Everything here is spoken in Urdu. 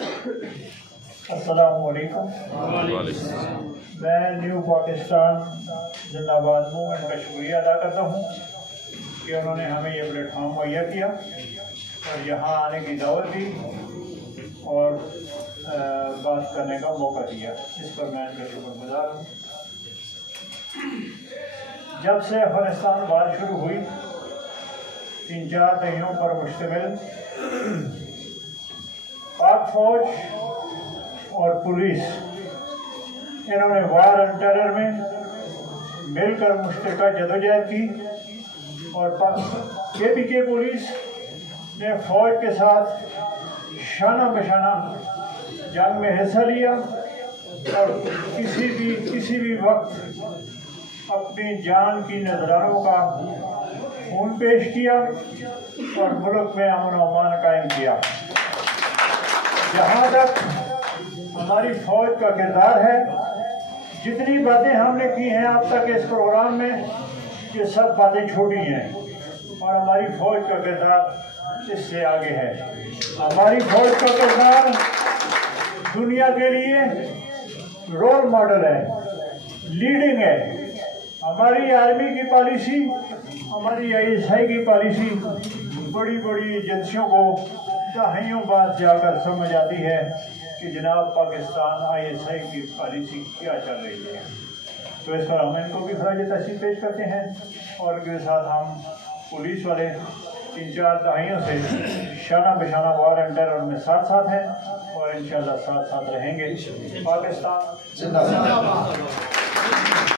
السلام علیکم۔ میں نیو پاکستان زندہ آباد موومنٹ کا شکریہ ادا کرتا ہوں کہ انہوں نے ہمیں یہ پلیٹ فارم مہیا کیا اور یہاں آنے کی دعوت دی اور بات کرنے کا موقع دیا، اس پر میں ان کا شکر گزار ہوں۔ جب سے افغانستان وار شروع ہوئی 3-4 دہائیوں پر مشتمل، پاک فوج اور پولیس انہوں نے وار اینڈ ٹیرر میں مل کر مشترکہ جدوجہد کی اور کے پولیس نے فوج کے ساتھ شانہ بشانہ جنگ میں حصہ لیا اور کسی بھی وقت اپنی جان کی نذرانوں کا خون پیش کیا اور ملک میں امن و امان قائم کیا۔ جہاں تک ہماری فوج کا کردار ہے، جتنی باتیں ہم نے کی ہیں اب تک اس پروگرام میں، یہ سب باتیں چھوٹی ہیں اور ہماری فوج کا کردار اس سے آگے ہے۔ ہماری فوج کا کردار دنیا کے لیے رول ماڈل ہے، لیڈنگ ہے۔ ہماری آرمی کی پالیسی، ہماری ISI کی پالیسی بڑی بڑی ایجنسیوں کو دہائیوں بعد جا کر سمجھ آتی ہے کہ جناب پاکستان ISI کی پالیسی کیا چل رہی ہے۔ تو اس پر ہم ان کو بھی خراج تحسین پیش کرتے ہیں اور ان کے ساتھ ہم پولیس والے 3-4 دہائیوں سے شانہ بشانہ وار اینڈ ٹیرر میں ساتھ ہیں اور انشاءاللہ ساتھ رہیں گے۔ پاکستان زندہ باد۔